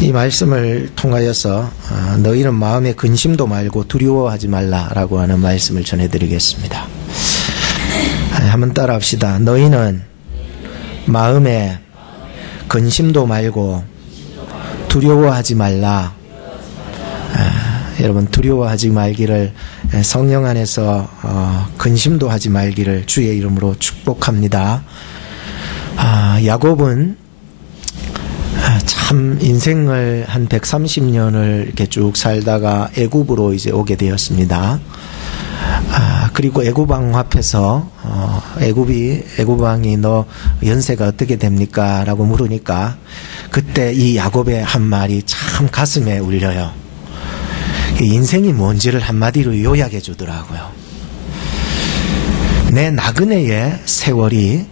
이 말씀을 통하여서 너희는 마음에 근심도 말고 두려워하지 말라라고 하는 말씀을 전해드리겠습니다. 한번 따라합시다. 너희는 마음에 근심도 말고 두려워하지 말라. 여러분, 두려워하지 말기를, 성령 안에서 근심도 하지 말기를 주의 이름으로 축복합니다. 야곱은 참 인생을 한 130년을 이렇게 쭉 살다가 애굽으로 이제 오게 되었습니다. 그리고 애굽 왕 앞에서 애굽 왕이 너 연세가 어떻게 됩니까? 라고 물으니까 그때 이 야곱의 한 말이 참 가슴에 울려요. 인생이 뭔지를 한마디로 요약해 주더라고요. 내 나그네의 세월이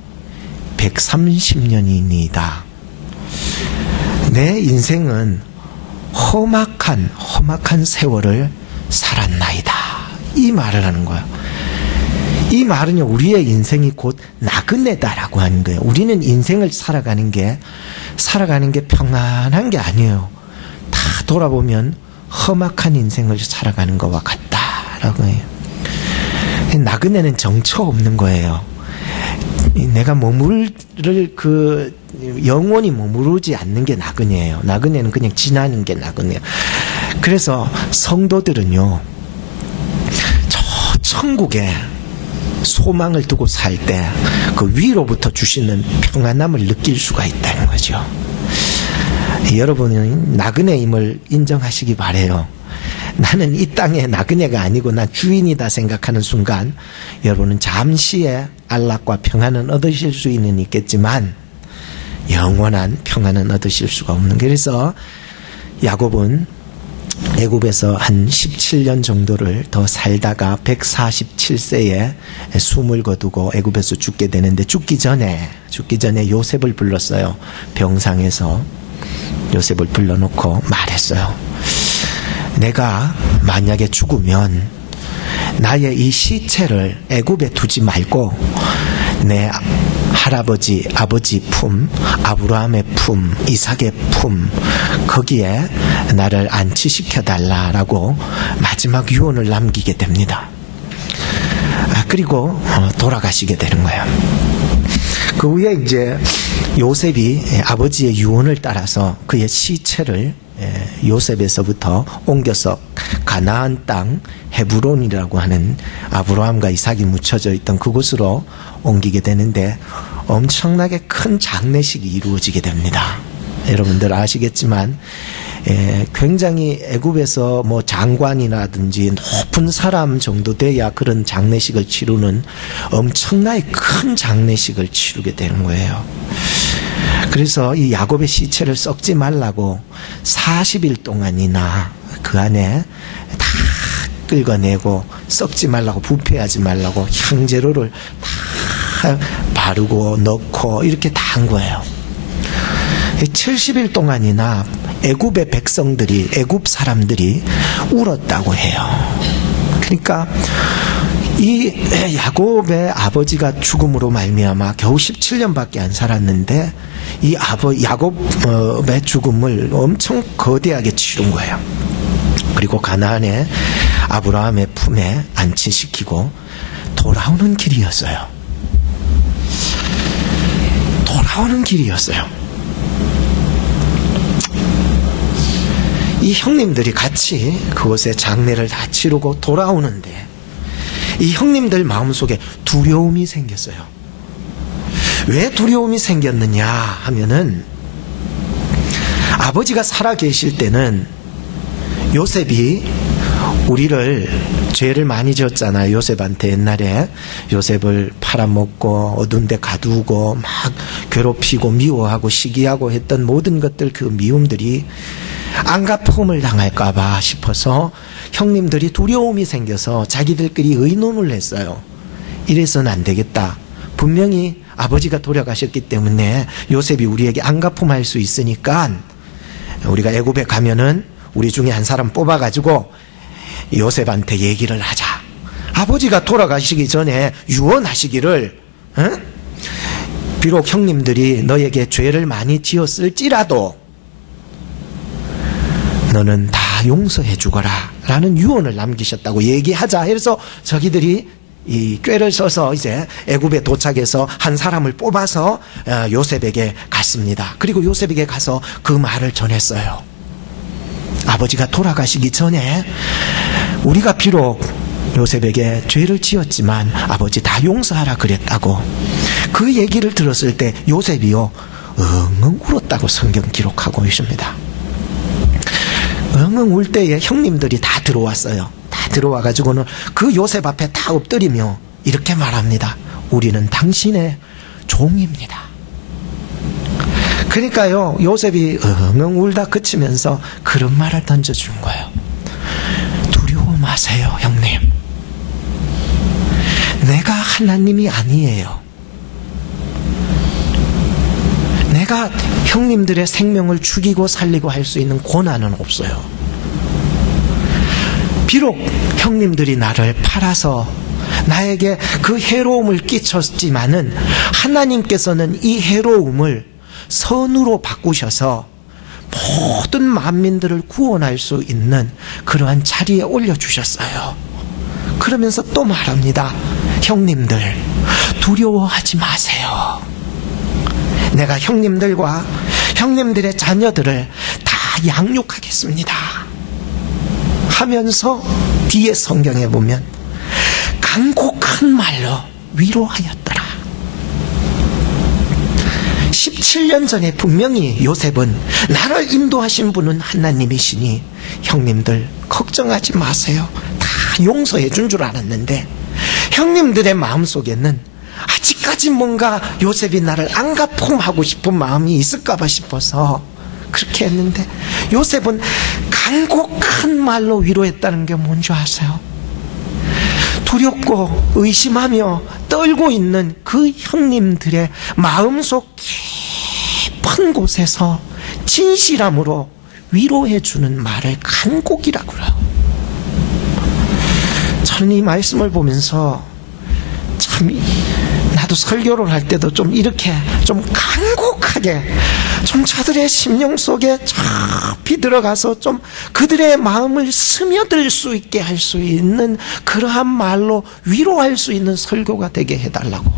130년이니이다. 내 인생은 험악한 세월을 살았나이다. 이 말을 하는 거예요. 이 말은요, 우리의 인생이 곧 나그네다라고 하는 거예요. 우리는 인생을 살아가는 게 평안한 게 아니에요. 다 돌아보면 험악한 인생을 살아가는 것과 같다라고 해요. 나그네는 정처 없는 거예요. 내가 영원히 머무르지 않는 게 나그네예요. 나그네는 그냥 지나는 게 나그네예요. 그래서 성도들은요, 저 천국에 소망을 두고 살 때 그 위로부터 주시는 평안함을 느낄 수가 있다는 거죠. 여러분은 나그네임을 인정하시기 바래요. 나는 이 땅의 나그네가 아니고 난 주인이다 생각하는 순간 여러분은 잠시의 안락과 평안은 얻으실 수는 있겠지만 영원한 평안은 얻으실 수가 없는. 그래서 야곱은 애굽에서 한 17년 정도를 더 살다가 147세에 숨을 거두고 애굽에서 죽게 되는데, 죽기 전에 요셉을 불렀어요. 병상에서 요셉을 불러놓고 말했어요. 내가 만약에 죽으면 나의 이 시체를 애굽에 두지 말고 내 할아버지, 아버지 품, 아브라함의 품, 이삭의 품, 거기에 나를 안치시켜달라라고 마지막 유언을 남기게 됩니다. 그리고 돌아가시게 되는 거예요. 그 후에 이제 요셉이 아버지의 유언을 따라서 그의 시체를 요셉에서부터 옮겨서 가나안 땅 헤브론이라고 하는 아브라함과 이삭이 묻혀져 있던 그곳으로 옮기게 되는데 엄청나게 큰 장례식이 이루어지게 됩니다. 여러분들 아시겠지만 굉장히 애굽에서 뭐 장관이라든지 높은 사람 정도 돼야 그런 장례식을 치르는 엄청나게 큰 장례식을 치르게 되는 거예요. 그래서 이 야곱의 시체를 썩지 말라고 40일 동안이나 그 안에 다 긁어내고 썩지 말라고, 부패하지 말라고 향재료를 다 바르고 넣고 이렇게 다 한 거예요. 70일 동안이나 애굽의 백성들이, 애굽 사람들이 울었다고 해요. 그러니까 이 야곱의 아버지가 죽음으로 말미암아 겨우 17년밖에 안 살았는데 이 야곱의 죽음을 엄청 거대하게 치른 거예요. 그리고 가나안의 아브라함의 품에 안치시키고 돌아오는 길이었어요. 돌아오는 길이었어요. 이 형님들이 같이 그곳에 장례를 다 치르고 돌아오는데 이 형님들 마음속에 두려움이 생겼어요. 왜 두려움이 생겼느냐 하면은 아버지가 살아 계실 때는 요셉이 우리를 죄를 많이 지었잖아요. 요셉한테 옛날에 요셉을 팔아먹고 어두운 데 가두고 막 괴롭히고 미워하고 시기하고 했던 모든 것들, 그 미움들이 안갚음을 당할까봐 싶어서 형님들이 두려움이 생겨서 자기들끼리 의논을 했어요. 이래서는 안 되겠다. 분명히 아버지가 돌아가셨기 때문에 요셉이 우리에게 안갚음할 수 있으니까 우리가 애굽에 가면은 우리 중에 한 사람 뽑아가지고 요셉한테 얘기를 하자. 아버지가 돌아가시기 전에 유언하시기를, 비록 형님들이 너에게 죄를 많이 지었을지라도 너는 다 용서해 주거라 라는 유언을 남기셨다고 얘기하자 해서 저기들이 이 꾀를 써서 이제 애굽에 도착해서 한 사람을 뽑아서 요셉에게 갔습니다. 그리고 요셉에게 가서 그 말을 전했어요. 아버지가 돌아가시기 전에 우리가 비록 요셉에게 죄를 지었지만 아버지 다 용서하라 그랬다고. 그 얘기를 들었을 때 요셉이요 엉엉 울었다고 성경 기록하고 있습니다. 엉엉 울 때에 형님들이 다 들어왔어요. 다 들어와가지고는 그 요셉 앞에 다 엎드리며 이렇게 말합니다. 우리는 당신의 종입니다. 그러니까요 요셉이 엉엉 울다 그치면서 그런 말을 던져준 거예요. 두려워 마세요 형님. 내가 하나님이 아니에요. 내가 형님들의 생명을 죽이고 살리고 할 수 있는 권한은 없어요. 비록 형님들이 나를 팔아서 나에게 그 해로움을 끼쳤지만은 하나님께서는 이 해로움을 선으로 바꾸셔서 모든 만민들을 구원할 수 있는 그러한 자리에 올려주셨어요. 그러면서 또 말합니다. 형님들 두려워하지 마세요. 내가 형님들과 형님들의 자녀들을 다 양육하겠습니다 하면서 뒤에 성경에 보면 간곡한 말로 위로하였더라. 17년 전에 분명히 요셉은 나를 인도하신 분은 하나님이시니 형님들 걱정하지 마세요 다 용서해 준 줄 알았는데 형님들의 마음속에는 아직까지 뭔가 요셉이 나를 안가품하고 싶은 마음이 있을까봐 싶어서 그렇게 했는데 요셉은 간곡한 말로 위로했다는 게 뭔지 아세요? 두렵고 의심하며 떨고 있는 그 형님들의 마음속 깊은 곳에서 진실함으로 위로해주는 말을 간곡이라고 그래요. 저는 이 말씀을 보면서 참 나도 설교를 할 때도 좀 이렇게 좀 간곡하게 좀 저들의 심령 속에 깊이 들어가서 좀 그들의 마음을 스며들 수 있게 할 수 있는 그러한 말로 위로할 수 있는 설교가 되게 해달라고.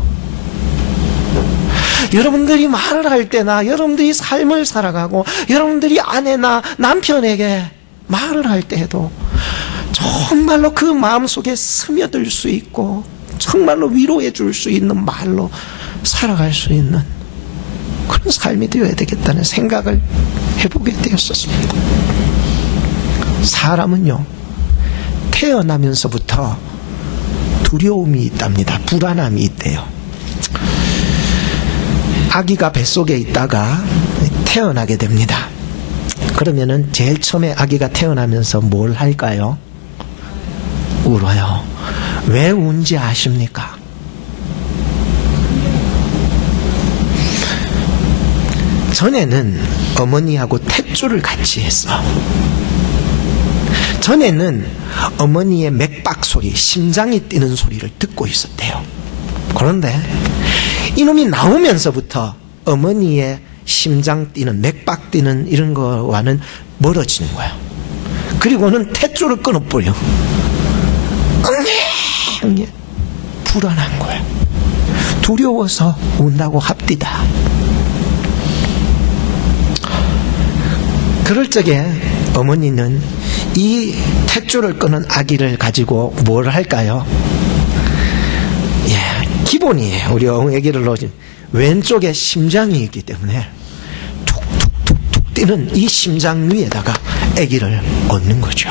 여러분들이 말을 할 때나 여러분들이 삶을 살아가고 여러분들이 아내나 남편에게 말을 할 때에도 정말로 그 마음속에 스며들 수 있고 정말로 위로해 줄 수 있는 말로 살아갈 수 있는 그런 삶이 되어야 되겠다는 생각을 해보게 되었었습니다. 사람은요 태어나면서부터 두려움이 있답니다. 불안함이 있대요. 아기가 뱃속에 있다가 태어나게 됩니다. 그러면은 제일 처음에 아기가 태어나면서 뭘 할까요? 울어요. 왜 운지 아십니까? 전에는 어머니하고 탯줄을 같이 했어. 전에는 어머니의 맥박 소리, 심장이 뛰는 소리를 듣고 있었대요. 그런데 이놈이 나오면서부터 어머니의 심장 뛰는, 맥박 뛰는 이런 거와는 멀어지는 거야. 그리고는 탯줄을 끊어버려. 불안한 거야. 두려워서 운다고 합디다. 그럴 적에 어머니는 이 탯줄을 끄는 아기를 가지고 뭘 할까요? 예, 기본이에요. 우리 아기를 놓으신 왼쪽에 심장이 있기 때문에 툭툭툭툭 뛰는 이 심장 위에다가 아기를 얹는 거죠.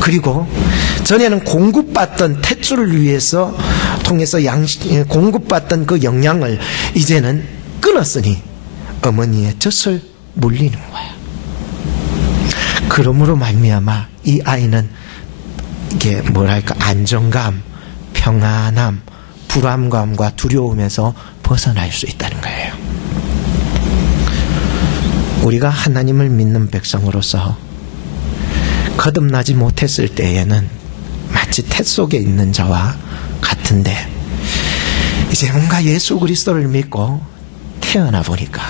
그리고 전에는 공급받던 탯줄을 위해서 통해서 공급받던 그 영양을 이제는 끊었으니 어머니의 젖을 물리는 거야. 그러므로 말미암아 이 아이는 이게 뭐랄까 안정감, 평안함, 불안감과 두려움에서 벗어날 수 있다는 거예요. 우리가 하나님을 믿는 백성으로서 거듭나지 못했을 때에는 마치 탯 속에 있는 자와 같은데 이제 뭔가 예수 그리스도를 믿고 태어나 보니까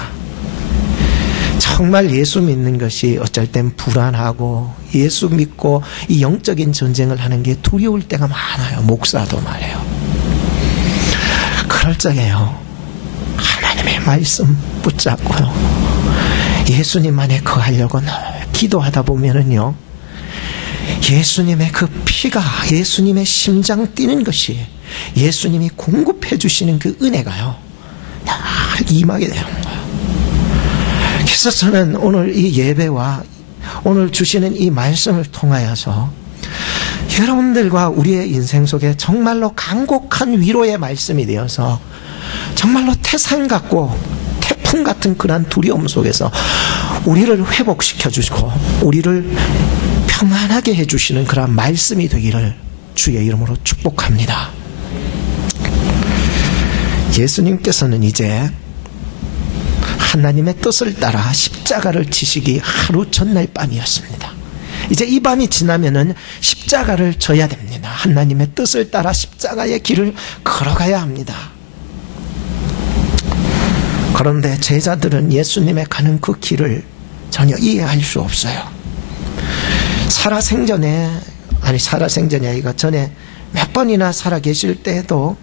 정말 예수 믿는 것이 어쩔 땐 불안하고 예수 믿고 이 영적인 전쟁을 하는 게 두려울 때가 많아요. 목사도 말이에요. 그럴 적에요, 하나님의 말씀 붙잡고요, 예수님 안에 거하려고 늘 기도하다 보면은요, 예수님의 그 피가, 예수님의 심장 뛰는 것이, 예수님이 공급해 주시는 그 은혜가요, 다 임하게 되는 거예요. 그래서 저는 오늘 이 예배와 오늘 주시는 이 말씀을 통하여서 여러분들과 우리의 인생 속에 정말로 간곡한 위로의 말씀이 되어서 정말로 태산 같고 태풍 같은 그런 두려움 속에서 우리를 회복시켜 주시고 우리를 평안하게 해주시는 그런 말씀이 되기를 주의 이름으로 축복합니다. 예수님께서는 이제 하나님의 뜻을 따라 십자가를 지시기 하루 전날 밤이었습니다. 이제 이 밤이 지나면은 십자가를 져야 됩니다. 하나님의 뜻을 따라 십자가의 길을 걸어가야 합니다. 그런데 제자들은 예수님의 가는 그 길을 전혀 이해할 수 없어요. 살아생전이 아니라 전에 몇 번이나 살아 계실 때에도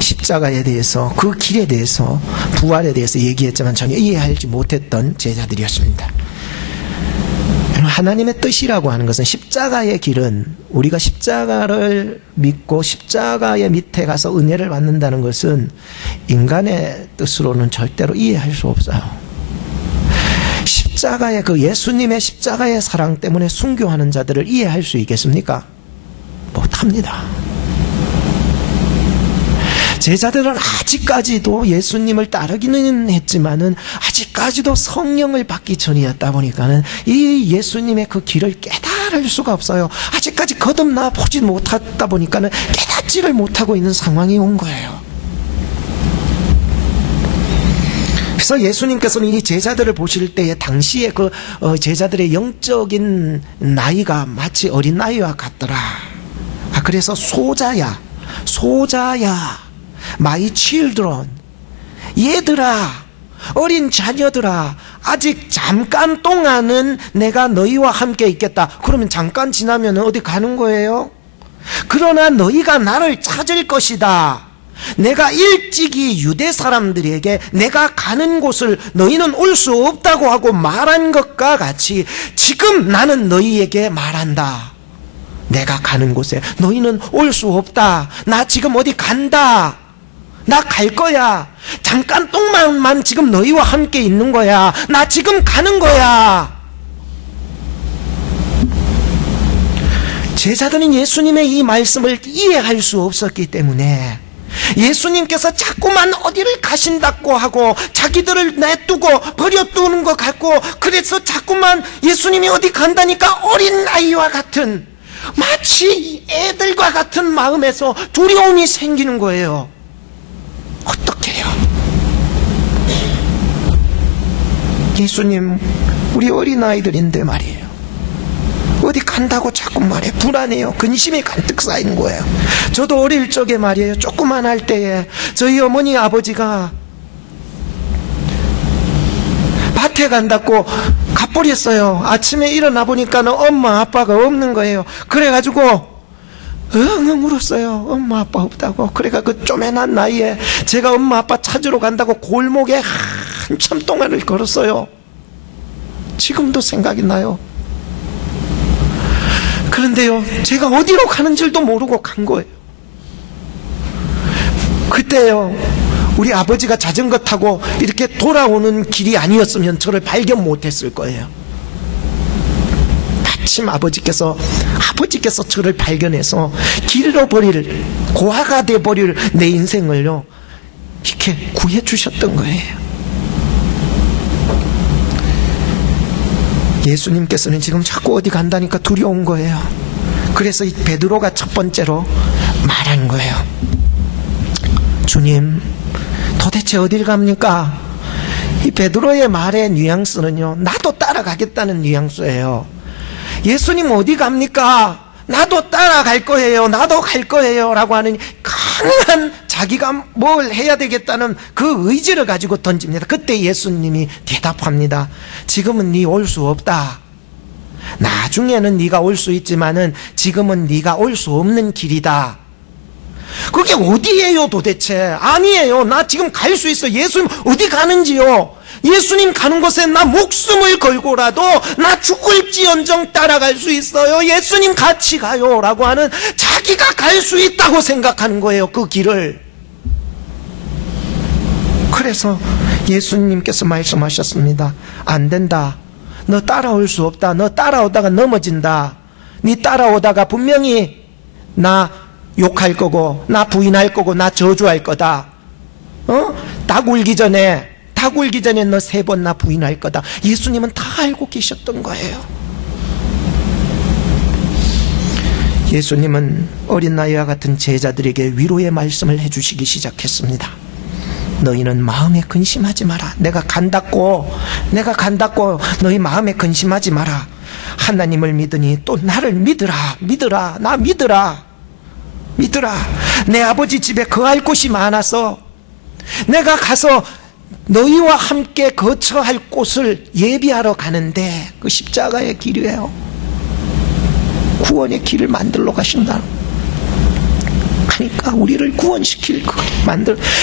십자가에 대해서, 그 길에 대해서, 부활에 대해서 얘기했지만 전혀 이해하지 못했던 제자들이었습니다. 하나님의 뜻이라고 하는 것은, 십자가의 길은, 우리가 십자가를 믿고 십자가의 밑에 가서 은혜를 받는다는 것은 인간의 뜻으로는 절대로 이해할 수 없어요. 십자가의 그 예수님의 십자가의 사랑 때문에 순교하는 자들을 이해할 수 있겠습니까? 못합니다. 제자들은 아직까지도 예수님을 따르기는 했지만은 아직까지도 성령을 받기 전이었다 보니까는 이 예수님의 그 길을 깨달을 수가 없어요. 아직까지 거듭나 보지 못하다 보니까는 깨닫지를 못하고 있는 상황이 온 거예요. 그래서 예수님께서는 이 제자들을 보실 때에 당시에 그 제자들의 영적인 나이가 마치 어린 나이와 같더라. 그래서 소자야, my children, 얘들아, 어린 자녀들아, 아직 잠깐 동안은 내가 너희와 함께 있겠다. 그러면 잠깐 지나면 어디 가는 거예요? 그러나 너희가 나를 찾을 것이다. 내가 일찍이 유대 사람들에게 내가 가는 곳을 너희는 올 수 없다고 하고 말한 것과 같이 지금 나는 너희에게 말한다. 내가 가는 곳에 너희는 올 수 없다. 나 지금 어디 간다. 나 갈 거야. 잠깐 동안만 지금 너희와 함께 있는 거야. 나 지금 가는 거야. 제자들은 예수님의 이 말씀을 이해할 수 없었기 때문에 예수님께서 자꾸만 어디를 가신다고 하고 자기들을 내두고 버려두는 것 같고, 그래서 자꾸만 예수님이 어디 간다니까 어린 아이와 같은, 마치 애들과 같은 마음에서 두려움이 생기는 거예요. 어떻게 해요? 예수님, 우리 어린아이들인데 말이에요, 어디 간다고 자꾸 말해. 불안해요. 근심이 가득 쌓이는 거예요. 저도 어릴 적에 말이에요, 조그만 할 때에 저희 어머니 아버지가 밭에 간다고 가버렸어요. 아침에 일어나 보니까는 엄마 아빠가 없는 거예요. 그래가지고 엉엉 울었어요. 엄마 아빠 없다고. 그래가 그 쪼매난 나이에 제가 엄마 아빠 찾으러 간다고 골목에 한참 동안을 걸었어요. 지금도 생각이 나요. 그런데요, 제가 어디로 가는 줄도 모르고 간 거예요. 그때요, 우리 아버지가 자전거 타고 이렇게 돌아오는 길이 아니었으면 저를 발견 못했을 거예요. 마침 아버지께서 저를 발견해서 길로 버릴, 고아가 돼버릴 내 인생을요, 이렇게 구해 주셨던 거예요. 예수님께서는 지금 자꾸 어디 간다니까 두려운 거예요. 그래서 이 베드로가 첫 번째로 말한 거예요. 주님, 도대체 어딜 갑니까? 이 베드로의 말의 뉘앙스는요, 나도 따라가겠다는 뉘앙스예요. 예수님 어디 갑니까? 나도 따라갈 거예요. 나도 갈 거예요. 라고 하는 강한 자기가 뭘 해야 되겠다는 그 의지를 가지고 던집니다. 그때 예수님이 대답합니다. 지금은 네 올 수 없다. 나중에는 네가 올 수 있지만은 지금은 네가 올 수 없는 길이다. 그게 어디예요 도대체? 아니에요. 나 지금 갈 수 있어. 예수님 어디 가는지요? 예수님 가는 곳에 나 목숨을 걸고라도 나 죽을지언정 따라갈 수 있어요. 예수님 같이 가요 라고 하는, 자기가 갈 수 있다고 생각하는 거예요, 그 길을. 그래서 예수님께서 말씀하셨습니다. 안 된다. 너 따라올 수 없다. 너 따라오다가 넘어진다. 네 따라오다가 분명히 나 욕할 거고, 나 부인할 거고, 나 저주할 거다. 닭 울기 전에 너 3번 나 부인할 거다. 예수님은 다 알고 계셨던 거예요. 예수님은 어린 나이와 같은 제자들에게 위로의 말씀을 해주시기 시작했습니다. 너희는 마음에 근심하지 마라. 내가 간다고 너희 마음에 근심하지 마라. 하나님을 믿으니 또 나를 믿으라. 나 믿으라. 내 아버지 집에 거할 곳이 많아서 내가 가서 너희와 함께 거처할 곳을 예비하러 가는데, 그 십자가의 길이에요. 구원의 길을 만들러 가신다. 그러니까 우리를 구원시킬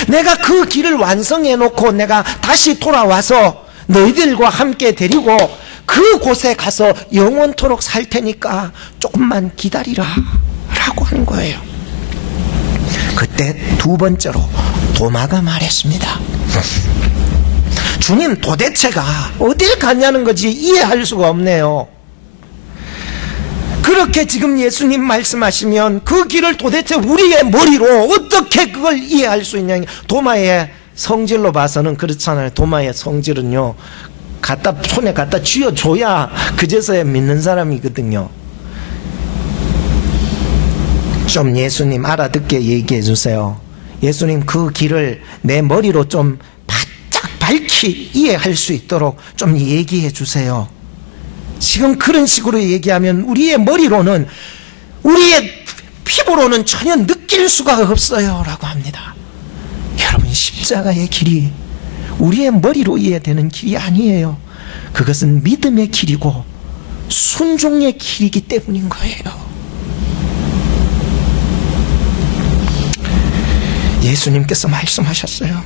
내가 그 길을 완성해 놓고 내가 다시 돌아와서 너희들과 함께 데리고 그 곳에 가서 영원토록 살 테니까 조금만 기다리라 라고 하는 거예요. 그때 두 번째로 도마가 말했습니다. 주님, 도대체가 어딜 갔냐는 거지 이해할 수가 없네요. 그렇게 지금 예수님 말씀하시면 그 길을 도대체 우리의 머리로 어떻게 그걸 이해할 수 있냐. 도마의 성질로 봐서는 그렇잖아요. 도마의 성질은요, 손에 갖다 쥐어줘야 그제서야 믿는 사람이거든요. 좀 예수님 알아듣게 얘기해 주세요. 예수님, 그 길을 내 머리로 좀 바짝 밝히 이해할 수 있도록 좀 얘기해 주세요. 지금 그런 식으로 얘기하면 우리의 머리로는, 우리의 피부로는 전혀 느낄 수가 없어요 라고 합니다. 여러분, 십자가의 길이 우리의 머리로 이해되는 길이 아니에요. 그것은 믿음의 길이고 순종의 길이기 때문인 거예요. 예수님께서 말씀하셨어요.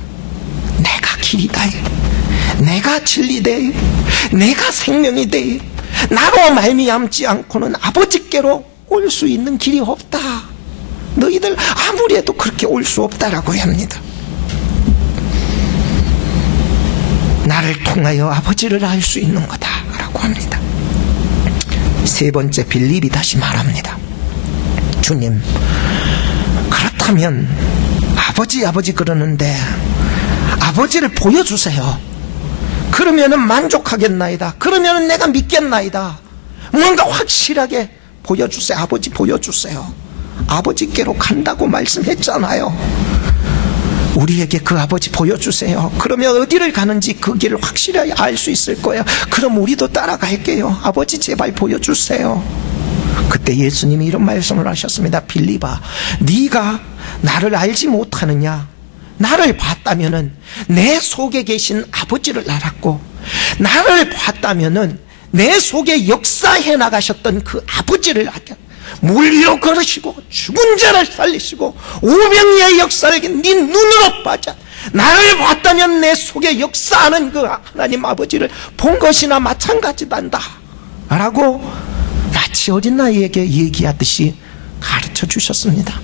내가 길이다. 내가 진리되 내가 생명이되 나로 말미암지 않고는 아버지께로 올 수 있는 길이 없다. 너희들 아무리 해도 그렇게 올 수 없다라고 합니다. 나를 통하여 아버지를 알 수 있는 거다라고 합니다. 세 번째, 빌립이 다시 말합니다. 주님, 그렇다면 아버지 그러는데 아버지를 보여주세요. 그러면은 만족하겠나이다. 그러면은 내가 믿겠나이다. 뭔가 확실하게 보여주세요. 아버지 보여주세요. 아버지께로 간다고 말씀했잖아요. 우리에게 그 아버지 보여주세요. 그러면 어디를 가는지 그 길을 확실하게 알 수 있을 거예요. 그럼 우리도 따라갈게요. 아버지 제발 보여주세요. 그때 예수님이 이런 말씀을 하셨습니다. 빌립아, 네가 나를 알지 못하느냐? 나를 봤다면은 내 속에 계신 아버지를 알았고, 나를 봤다면은 내 속에 역사해 나가셨던 그 아버지를 알았다. 물 위로 걸으시고 죽은 자를 살리시고 오병이의 역사를 네 눈으로 빠져 나를 봤다면 내 속에 역사하는 그 하나님 아버지를 본 것이나 마찬가지단다 라고 마치 어린 나이에게 얘기하듯이 가르쳐 주셨습니다.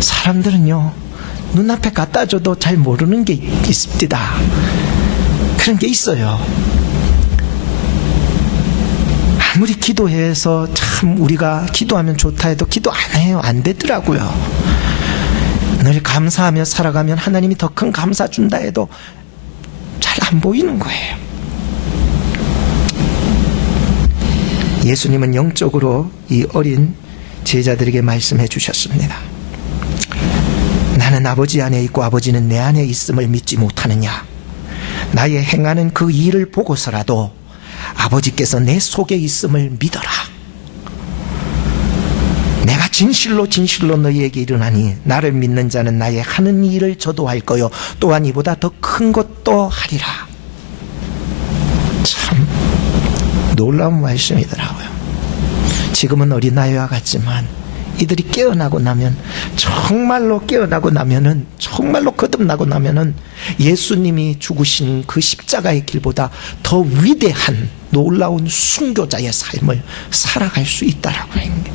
사람들은요, 눈앞에 갖다 줘도 잘 모르는 게 있습니다. 그런 게 있어요. 아무리 기도해서 참 우리가 기도하면 좋다 해도 기도 안 해요. 안 되더라고요. 늘 감사하며 살아가면 하나님이 더 큰 감사 준다 해도 잘 안 보이는 거예요. 예수님은 영적으로 이 어린 제자들에게 말씀해 주셨습니다. 나는 아버지 안에 있고 아버지는 내 안에 있음을 믿지 못하느냐? 나의 행하는 그 일을 보고서라도 아버지께서 내 속에 있음을 믿어라. 내가 진실로 진실로 너희에게 이르나니 나를 믿는 자는 나의 하는 일을 저도 할 거요 또한 이보다 더 큰 것도 하리라. 참 놀라운 말씀이더라고요. 지금은 어린아이와 같지만 이들이 깨어나고 나면, 정말로 깨어나고 나면은, 정말로 거듭나고 나면은 예수님이 죽으신 그 십자가의 길보다 더 위대한 놀라운 순교자의 삶을 살아갈 수 있다라고 하는 게.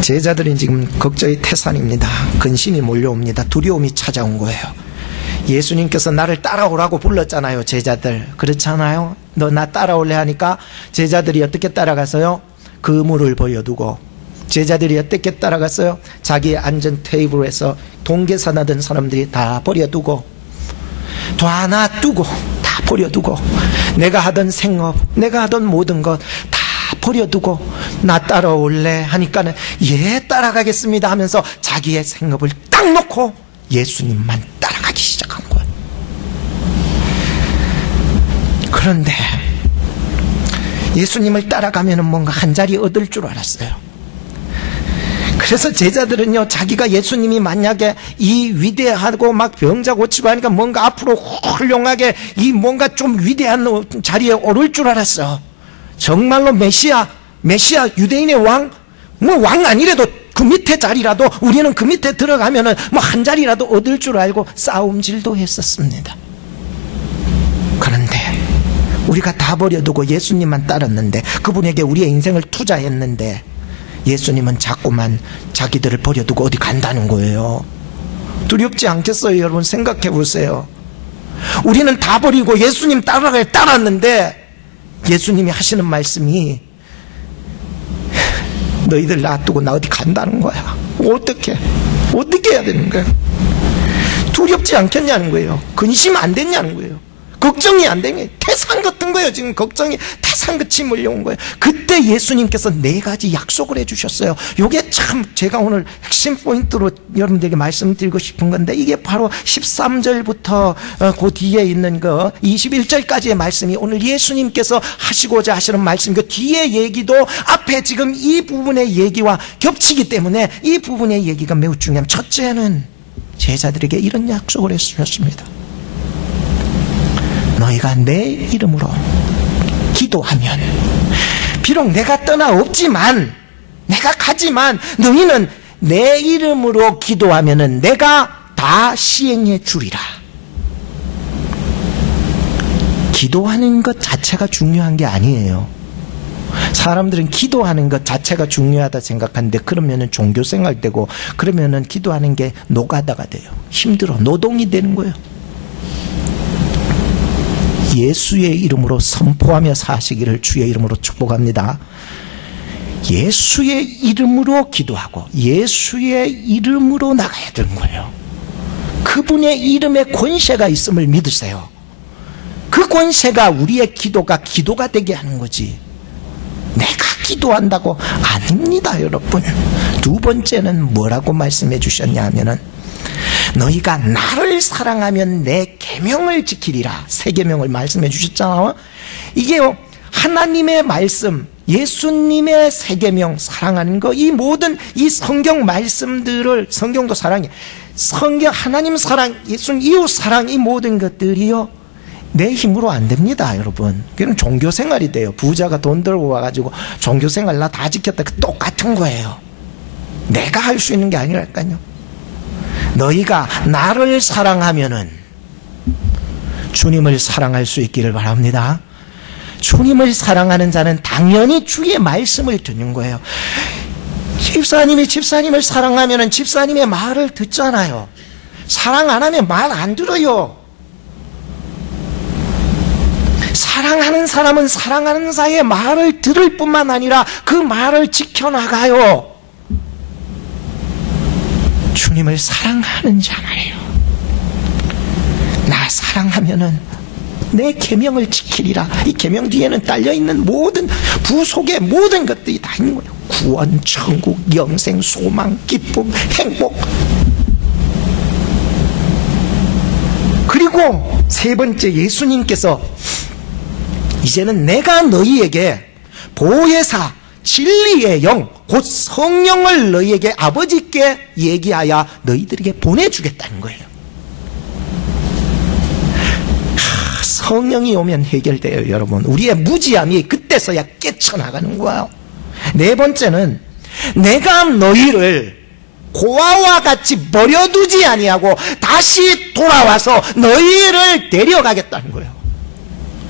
제자들은 지금 걱정이 태산입니다. 근심이 몰려옵니다. 두려움이 찾아온 거예요. 예수님께서 나를 따라오라고 불렀잖아요. 제자들 그렇잖아요. 너 나 따라올래 하니까 제자들이 어떻게 따라가서요? 그물을 버려두고, 제자들이 어떻게 따라갔어요? 자기 앉은 테이블에서 동계산하던 사람들이 다 버려두고, 다 놔두고, 다 버려두고, 내가 하던 생업, 내가 하던 모든 것 다 버려두고 나 따라올래 하니까는 예 따라가겠습니다 하면서 자기의 생업을 딱 놓고 예수님만 따라가기 시작한 거예요. 그런데 예수님을 따라가면 뭔가 한 자리 얻을 줄 알았어요. 그래서 제자들은요, 자기가 예수님이 만약에 이 위대하고 막 병자 고치고 하니까 뭔가 앞으로 훌륭하게 이 뭔가 좀 위대한 자리에 오를 줄 알았어. 정말로 메시아 유대인의 왕, 뭐 왕 아니래도 그 밑에 자리라도, 우리는 그 밑에 들어가면은 뭐 한 자리라도 얻을 줄 알고 싸움질도 했었습니다. 그런데 우리가 다 버려두고 예수님만 따랐는데, 그분에게 우리의 인생을 투자했는데 예수님은 자꾸만 자기들을 버려두고 어디 간다는 거예요. 두렵지 않겠어요? 여러분 생각해 보세요. 우리는 다 버리고 예수님 따랐는데 예수님이 하시는 말씀이 너희들 놔두고 나 어디 간다는 거야. 어떻게 해야 되는 거야? 두렵지 않겠냐는 거예요. 근심 안 됐냐는 거예요. 걱정이 안 되면 태산 같은 거예요. 지금 걱정이 태산같이 몰려온 거예요. 그때 예수님께서 4가지 약속을 해주셨어요. 이게 참 제가 오늘 핵심 포인트로 여러분들에게 말씀드리고 싶은 건데, 이게 바로 13절부터 그 뒤에 있는 거 21절까지의 말씀이 오늘 예수님께서 하시고자 하시는 말씀, 그 뒤에 얘기도 앞에 지금 이 부분의 얘기와 겹치기 때문에 이 부분의 얘기가 매우 중요합니다. 첫째는 제자들에게 이런 약속을 해주셨습니다. 너희가 내 이름으로 기도하면, 비록 내가 떠나 없지만, 내가 가지만, 너희는 내 이름으로 기도하면은 내가 다 시행해 주리라. 기도하는 것 자체가 중요한 게 아니에요. 사람들은 기도하는 것 자체가 중요하다 생각하는데, 그러면은 종교생활 되고, 그러면은 기도하는 게 노가다가 돼요. 힘들어. 노동이 되는 거예요. 예수의 이름으로 선포하며 사시기를 주의 이름으로 축복합니다. 예수의 이름으로 기도하고 예수의 이름으로 나가야 되는 거예요. 그분의 이름에 권세가 있음을 믿으세요. 그 권세가 우리의 기도가 되게 하는 거지, 내가 기도한다고 아닙니다. 여러분, 두 번째는 뭐라고 말씀해 주셨냐 하면은, 너희가 나를 사랑하면 내 계명을 지키리라. 3계명을 말씀해 주셨잖아요. 이게요, 하나님의 말씀, 예수님의 3계명, 사랑하는 거, 이 모든 이 성경 말씀들을, 성경도 사랑해, 성경 하나님 사랑, 예수님 이웃 사랑, 이 모든 것들이요 내 힘으로 안 됩니다. 여러분, 그건 종교생활이 돼요. 부자가 돈 들고 와가지고 종교생활 나 다 지켰다, 똑같은 거예요. 내가 할 수 있는 게 아니랄까요. 너희가 나를 사랑하면은 주님을 사랑할 수 있기를 바랍니다. 주님을 사랑하는 자는 당연히 주의 말씀을 듣는 거예요. 집사님이 집사님을 사랑하면은 집사님의 말을 듣잖아요. 사랑 안 하면 말 안 들어요. 사랑하는 사람은 사랑하는 자의 말을 들을 뿐만 아니라 그 말을 지켜나가요. 주님을 사랑하는 자 말이에요. 나 사랑하면은 내 계명을 지키리라. 이 계명 뒤에는 딸려있는 모든 부속의 모든 것들이 다 있는 거예요. 구원, 천국, 영생, 소망, 기쁨, 행복. 그리고 3번째, 예수님께서 이제는 내가 너희에게 보혜사 진리의 영 곧 성령을 너희에게 아버지께 얘기하여 너희들에게 보내주겠다는 거예요. 성령이 오면 해결돼요, 여러분. 우리의 무지함이 그때서야 깨쳐나가는 거예요. 네 번째는 내가 너희를 고아와 같이 버려두지 아니하고 다시 돌아와서 너희를 데려가겠다는 거예요.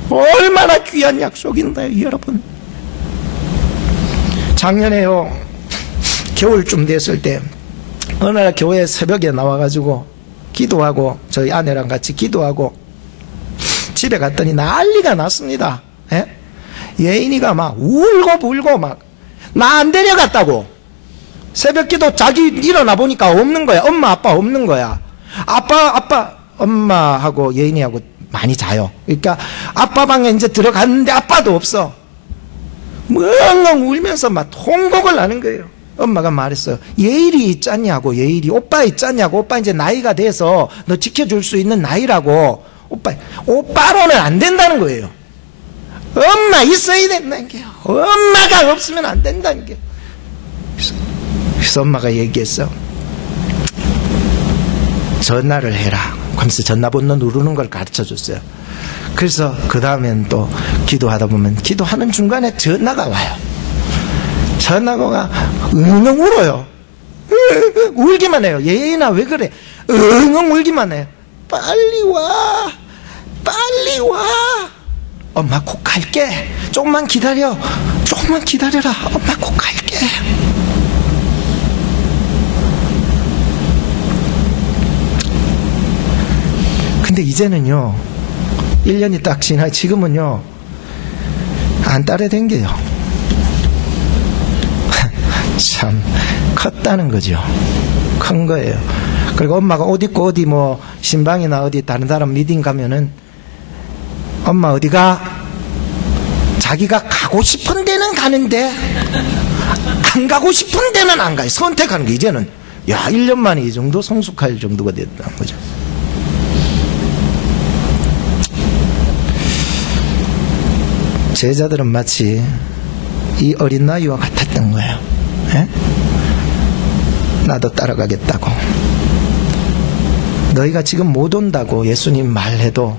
얼마나 귀한 약속인가요, 여러분. 작년에요, 겨울쯤 됐을 때 어느 날 교회 새벽에 나와가지고 기도하고 저희 아내랑 같이 기도하고 집에 갔더니 난리가 났습니다. 예? 예인이가 막 울고 불고 막 나 안 데려갔다고. 새벽 기도 자기 일어나 보니까 없는 거야. 엄마 아빠 없는 거야. 아빠 엄마하고 예인이하고 많이 자요. 그러니까 아빠 방에 이제 들어갔는데 아빠도 없어. 멍멍 울면서 막 통곡을 하는 거예요. 엄마가 말했어요. 예일이 있잖냐고. 예일이 오빠 있잖냐고. 오빠 이제 나이가 돼서 너 지켜줄 수 있는 나이라고. 오빠로는 안 된다는 거예요. 엄마 있어야 된다는 게요. 엄마가 없으면 안 된다는 게. 그래서 엄마가 얘기했어. 전화를 해라. 그러면서 전화번호 누르는 걸 가르쳐 줬어요. 그래서 그 다음엔 또 기도하다 보면 기도하는 중간에 전화가 와요. 전화가 엉엉 울어요. 울기만 해요. 예인아 왜 그래? 엉엉 울기만 해요. 빨리 와, 빨리 와. 엄마 곧 갈게. 조금만 기다려. 조금만 기다려라. 엄마 곧 갈게. 근데 이제는요, 1년이 딱 지나 지금은요 안 따라댕겨요. 참 컸다는 거죠. 큰 거예요. 그리고 엄마가 옷 입고 어디 뭐 신방이나 어디 다른 사람 미팅 가면은 엄마 어디가? 자기가 가고 싶은 데는 가는데 안 가고 싶은 데는 안 가요. 선택하는 게 이제는 1년 만에 이 정도 성숙할 정도가 됐다는 거죠. 제자들은 마치 이 어린 나이와 같았던 거예요. 에? 나도 따라가겠다고. 너희가 지금 못 온다고 예수님 말해도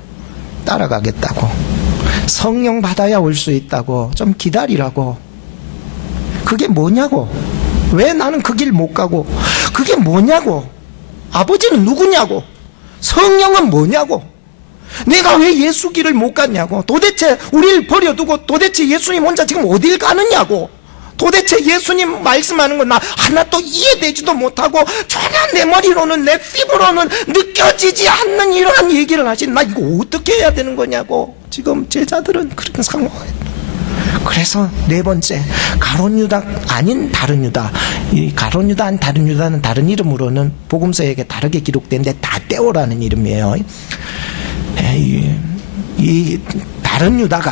따라가겠다고. 성령 받아야 올 수 있다고. 좀 기다리라고. 그게 뭐냐고. 왜 나는 그 길 못 가고. 그게 뭐냐고. 아버지는 누구냐고. 성령은 뭐냐고. 내가 왜 예수 길을 못 갔냐고. 도대체 우리를 버려두고 도대체 예수님 혼자 지금 어딜 가느냐고. 도대체 예수님 말씀하는 건 나 하나도 이해되지도 못하고 전혀 내 머리로는 내 피부로는 느껴지지 않는 이러한 얘기를 하신 나 이거 어떻게 해야 되는 거냐고. 지금 제자들은 그런 상황이에요. 그래서 네 번째, 가룟 유다 아닌 다른 유다. 이 가룟 유다 아닌 다른 유다는 다른 이름으로는 복음서에 다르게 기록되는데 다데오라는 이름이에요. 이 다른 유다가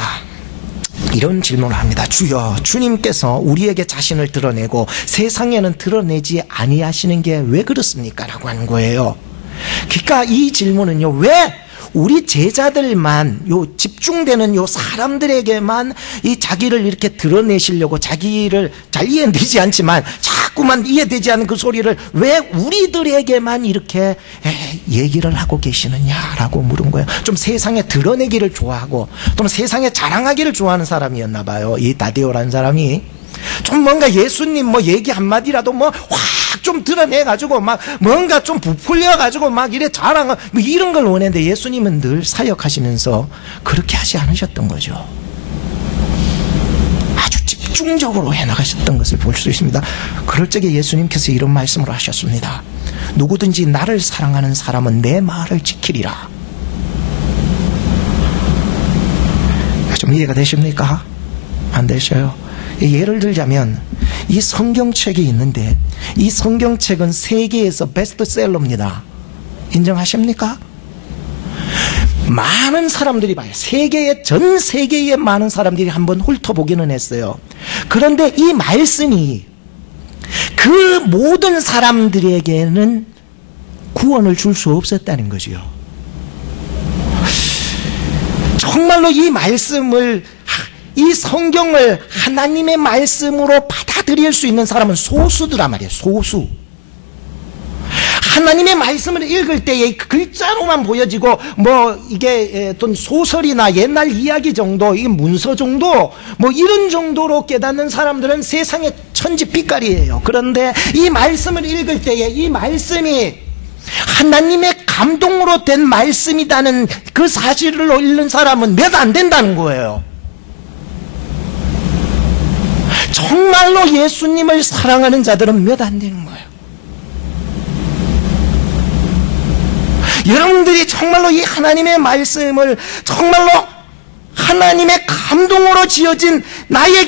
이런 질문을 합니다. 주여, 주님께서 우리에게 자신을 드러내고 세상에는 드러내지 아니하시는 게 왜 그렇습니까? 라고 하는 거예요. 그러니까 이 질문은요, 왜 우리 제자들만 집중되는 사람들에게만 이 자기를 이렇게 드러내시려고, 자기를 잘 이해되지 않지만 자꾸만 이해되지 않는 그 소리를 왜 우리들에게만 이렇게 얘기를 하고 계시느냐라고 물은 거예요. 좀 세상에 드러내기를 좋아하고 또 세상에 자랑하기를 좋아하는 사람이었나 봐요. 이 다데오라는 사람이 좀 뭔가 예수님 얘기 한마디라도 확 좀 드러내가지고 막 뭔가 좀 부풀려가지고 막 이래 자랑 이런 걸 원했는데 예수님은 늘 사역하시면서 그렇게 하지 않으셨던 거죠. 아주 집중적으로 해나가셨던 것을 볼 수 있습니다. 그럴 적에 예수님께서 이런 말씀을 하셨습니다. 누구든지 나를 사랑하는 사람은 내 말을 지키리라. 좀 이해가 되십니까? 안 되셔요? 예를 들자면 이 성경책이 있는데 이 성경책은 세계에서 베스트셀러입니다. 인정하십니까? 많은 사람들이 봐요. 전 세계의 많은 사람들이 한번 훑어보기는 했어요. 그런데 이 말씀이 그 모든 사람들에게는 구원을 줄 수 없었다는 거죠. 정말로 이 말씀을 이 성경을 하나님의 말씀으로 받아들일 수 있는 사람은 소수더란 말이에요. 소수. 하나님의 말씀을 읽을 때에 글자로만 보여지고 이게 어떤 소설이나 옛날 이야기 정도, 이게 문서 정도, 이런 정도로 깨닫는 사람들은 세상의 천지빛깔이에요. 그런데 이 말씀을 읽을 때에 이 말씀이 하나님의 감동으로 된 말씀이라는 그 사실을 읽는 사람은 몇 안 된다는 거예요. 정말로 예수님을 사랑하는 자들은 몇 안 되는 거예요. 여러분들이 정말로 이 하나님의 말씀을 정말로 하나님의 감동으로 지어진 나의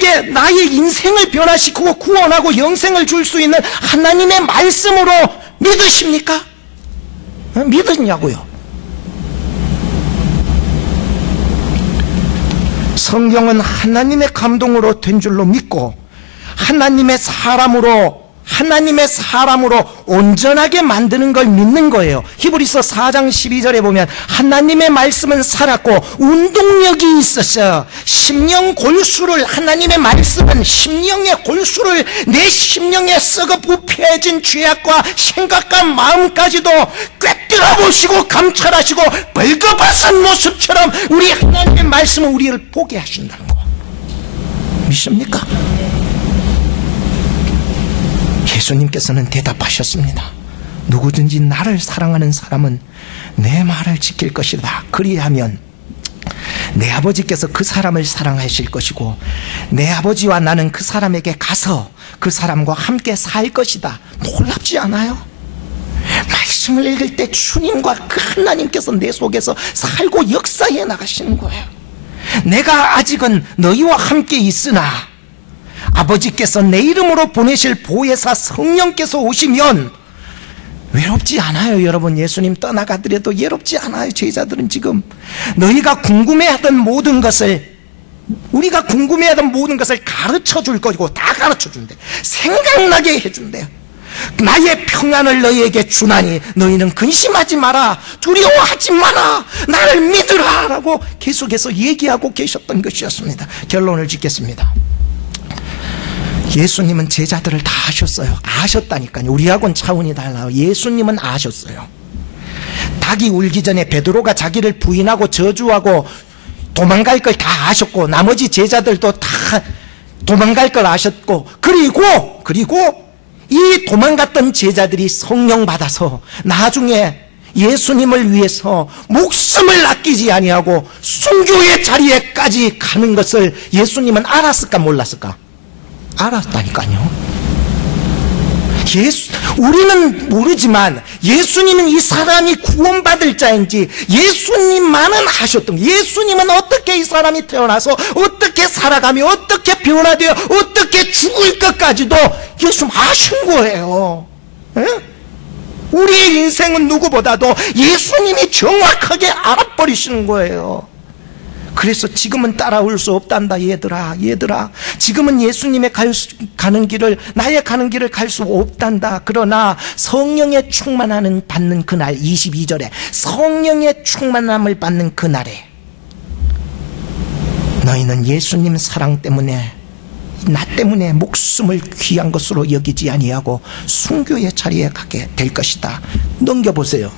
인생을 변화시키고 구원하고 영생을 줄 수 있는 하나님의 말씀으로 믿으십니까? 믿으냐고요? 성경은 하나님의 감동으로 된 줄로 믿고 하나님의 사람으로 온전하게 만드는 걸 믿는 거예요. 히브리서 4장 12절에 보면 하나님의 말씀은 살았고 운동력이 있었어요. 심령 골수를, 하나님의 말씀은 심령의 골수를, 내 심령에 썩어 부패해진 죄악과 생각과 마음까지도 꿰뚫어 보시고 감찰하시고 벌거벗은 모습처럼 우리 하나님의 말씀은 우리를 보게 하신다는 거 믿습니까? 예수님께서는 대답하셨습니다. 누구든지 나를 사랑하는 사람은 내 말을 지킬 것이다. 그리하면 내 아버지께서 그 사람을 사랑하실 것이고 내 아버지와 나는 그 사람에게 가서 그 사람과 함께 살 것이다. 놀랍지 않아요? 말씀을 읽을 때 주님과 그 하나님께서 내 속에서 살고 역사해 나가시는 거예요. 내가 아직은 너희와 함께 있으나 아버지께서 내 이름으로 보내실 보혜사 성령께서 오시면 외롭지 않아요. 여러분, 예수님 떠나가더라도 외롭지 않아요. 제자들은 지금 너희가 궁금해하던 모든 것을, 우리가 궁금해하던 모든 것을 가르쳐 줄 것이고 다 가르쳐 준대. 생각나게 해준대요. 나의 평안을 너희에게 주나니 너희는 근심하지 마라, 두려워하지 마라, 나를 믿으라 라고 계속해서 얘기하고 계셨던 것이었습니다. 결론을 짓겠습니다. 예수님은 제자들을 다 아셨어요. 아셨다니까요. 우리하고는 차원이 달라요. 예수님은 아셨어요. 닭이 울기 전에 베드로가 자기를 부인하고 저주하고 도망갈 걸 다 아셨고 나머지 제자들도 다 도망갈 걸 아셨고 그리고 이 도망갔던 제자들이 성령 받아서 나중에 예수님을 위해서 목숨을 아끼지 아니하고 순교의 자리에까지 가는 것을 예수님은 알았을까 몰랐을까? 알았다니까요. 우리는 모르지만 예수님은 이 사람이 구원받을 자인지 예수님만은 아셨던 거예요. 예수님은 어떻게 이 사람이 태어나서 어떻게 살아가며 어떻게 변화되어 어떻게 죽을 것까지도 예수님 아신 거예요. 에? 우리의 인생은 누구보다도 예수님이 정확하게 알아버리시는 거예요. 그래서 지금은 따라올 수 없단다. 얘들아 지금은 예수님의 가는 길을, 나의 가는 길을 갈 수 없단다. 그러나 성령의 충만함을 받는 그날, 22절에 성령의 충만함을 받는 그날에 너희는 예수님 사랑 때문에, 나 때문에 목숨을 귀한 것으로 여기지 아니하고 순교의 자리에 가게 될 것이다. 넘겨보세요.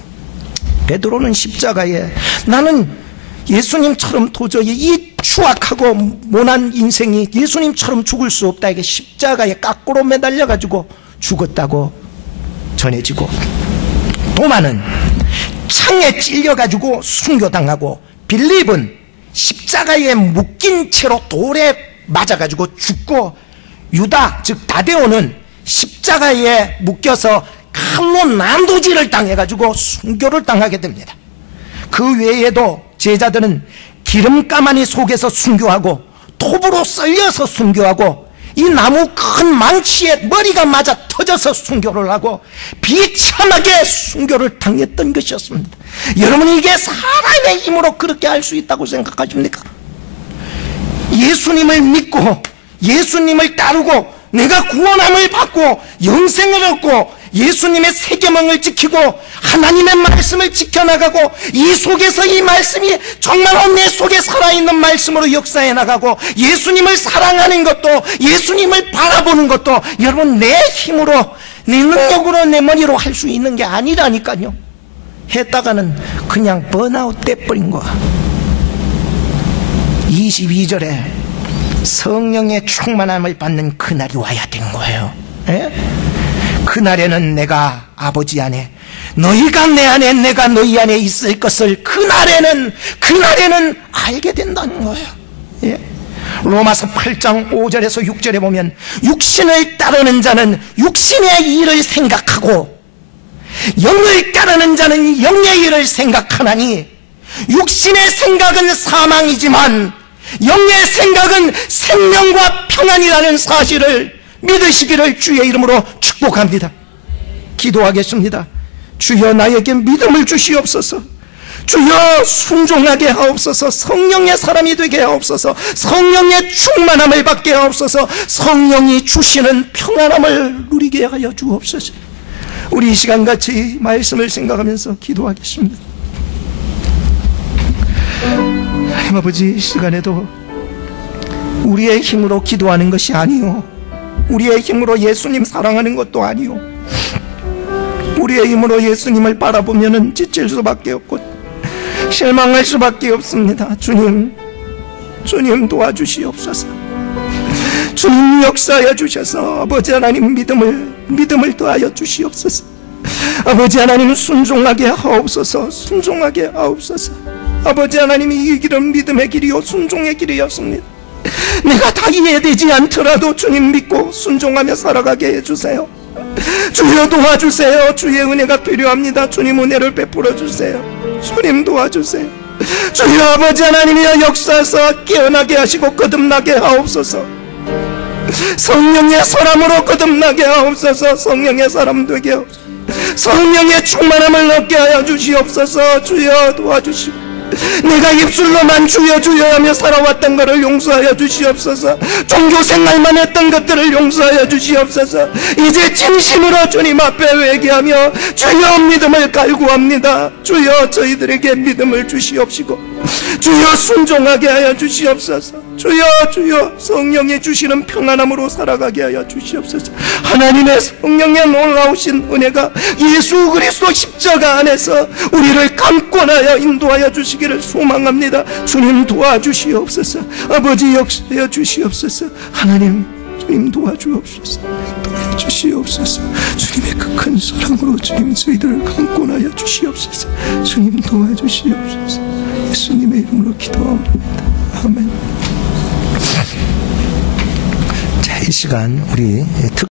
베드로는 십자가에, 나는 예수님처럼 도저히 이 추악하고 모난 인생이 예수님처럼 죽을 수 없다. 이게 십자가에 깎으로 매달려가지고 죽었다고 전해지고, 도마는 창에 찔려가지고 순교당하고, 빌립은 십자가에 묶인 채로 돌에 맞아가지고 죽고, 유다 즉 다데오는 십자가에 묶여서 칼로 난도질을 당해가지고 순교를 당하게 됩니다. 그 외에도 제자들은 기름가마니 속에서 순교하고, 톱으로 썰려서 순교하고, 이 나무 큰 망치에 머리가 맞아 터져서 순교를 하고 비참하게 순교를 당했던 것이었습니다. 여러분, 이게 사람의 힘으로 그렇게 할 수 있다고 생각하십니까? 예수님을 믿고 예수님을 따르고 내가 구원함을 받고 영생을 얻고 예수님의 세계명을 지키고 하나님의 말씀을 지켜나가고 이 속에서 이 말씀이 정말로 내 속에 살아있는 말씀으로 역사해 나가고 예수님을 사랑하는 것도 예수님을 바라보는 것도 여러분 내 힘으로 내 능력으로 내 머리로 할 수 있는 게 아니라니까요. 했다가는 그냥 번아웃 돼버린 거야. 22절에 성령의 충만함을 받는 그날이 와야 된 거예요. 예? 그날에는 내가 아버지 안에 너희가 내 안에 내가 너희 안에 있을 것을 그날에는 알게 된다는 거예요. 예? 로마서 8장 5절에서 6절에 보면 육신을 따르는 자는 육신의 일을 생각하고 영을 따르는 자는 영의 일을 생각하나니 육신의 생각은 사망이지만 영의 생각은 생명과 평안이라는 사실을 믿으시기를 주의 이름으로 축복합니다. 기도하겠습니다. 주여 나에게 믿음을 주시옵소서. 주여 순종하게 하옵소서. 성령의 사람이 되게 하옵소서. 성령의 충만함을 받게 하옵소서. 성령이 주시는 평안함을 누리게 하여 주옵소서. 우리 이 시간 같이 말씀을 생각하면서 기도하겠습니다. 하나님 아버지, 이 시간에도 우리의 힘으로 기도하는 것이 아니요, 우리의 힘으로 예수님 사랑하는 것도 아니요, 우리의 힘으로 예수님을 바라보면 지칠 수밖에 없고 실망할 수밖에 없습니다. 주님 도와주시옵소서. 주님 역사하여 주셔서 아버지 하나님 믿음을 더하여 주시옵소서. 아버지 하나님 순종하게 하옵소서. 순종하게 하옵소서. 아버지 하나님이 이 길은 믿음의 길이요 순종의 길이었습니다. 내가 다 이해되지 않더라도 주님 믿고 순종하며 살아가게 해주세요. 주여 도와주세요. 주의 은혜가 필요합니다. 주님 은혜를 베풀어 주세요. 주님 도와주세요. 주여 아버지 하나님이여 역사하사 깨어나게 하시고 거듭나게 하옵소서. 성령의 사람으로 거듭나게 하옵소서. 성령의 사람 되게 하옵소서. 성령의 충만함을 얻게 하여 주시옵소서. 주여 도와주시고 내가 입술로만 주여 주여 하며 살아왔던 것을 용서하여 주시옵소서. 종교생활만 했던 것들을 용서하여 주시옵소서. 이제 진심으로 주님 앞에 회개하며 주여 믿음을 갈구합니다. 주여 저희들에게 믿음을 주시옵시고 주여 순종하게 하여 주시옵소서. 주여 성령이 주시는 평안함으로 살아가게 하여 주시옵소서. 하나님의 성령의 놀라우신 은혜가 예수 그리스도 십자가 안에서 우리를 감권하여 인도하여 주시기를 소망합니다. 주님 도와주시옵소서. 아버지 역사하여 주시옵소서. 하나님 주님 도와주옵소서. 도와주시옵소서. 주님의 그 큰 사랑으로 주님 저희들을 감권하여 주시옵소서. 주님 도와주시옵소서. 예수님의 이름으로 기도합니다. 아멘. 자, 이 시간 우리